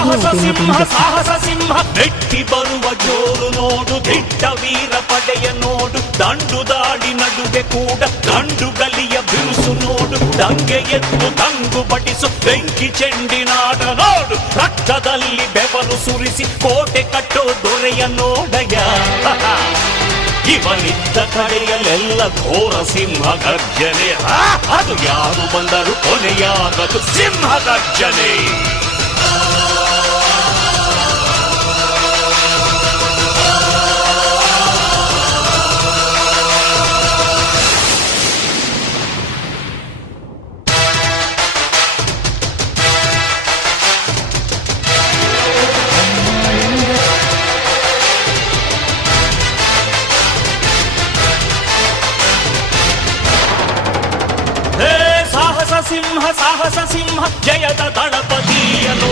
ಸಾಹಸ ಸಿಂಹ ಸಾಹಸ ಸಿಂಹ ನೆಟ್ಟಿ ಬರುವ ಜೋರು ನೋಡು, ದಿಟ್ಟ ವೀರ ಪಡೆಯ ನೋಡು, ದಂಡು ದಾಡಿ ನಡುವೆ ಕೂಡ ಗಂಡು ಗಲಿಯ ಬಿರುಸು ನೋಡು, ದಂಗೆ ಎದ್ದು ತಂಗು ಬಡಿಸು ಬೆಂಕಿ ಚೆಂಡಿನಾಟ ನೋಡು, ರಕ್ತದಲ್ಲಿ ಬೆವರು ಸುರಿಸಿ ಕೋಟೆ ಕಟ್ಟೋ ದೊರೆಯ ನೋಡಯ. ಇವನಿದ್ದ ಕಡೆಯಲ್ಲೆಲ್ಲ ಘೋರ ಸಿಂಹ ಗರ್ಜನೆ, ಅದು ಯಾರು ಬಂದರು ಕೊನೆಯಾಗದು ಸಿಂಹ ಗರ್ಜನೆ. ಸಾಹಸ ಸಿಂಹ ಜಯದ ದಳಪತಿಯನು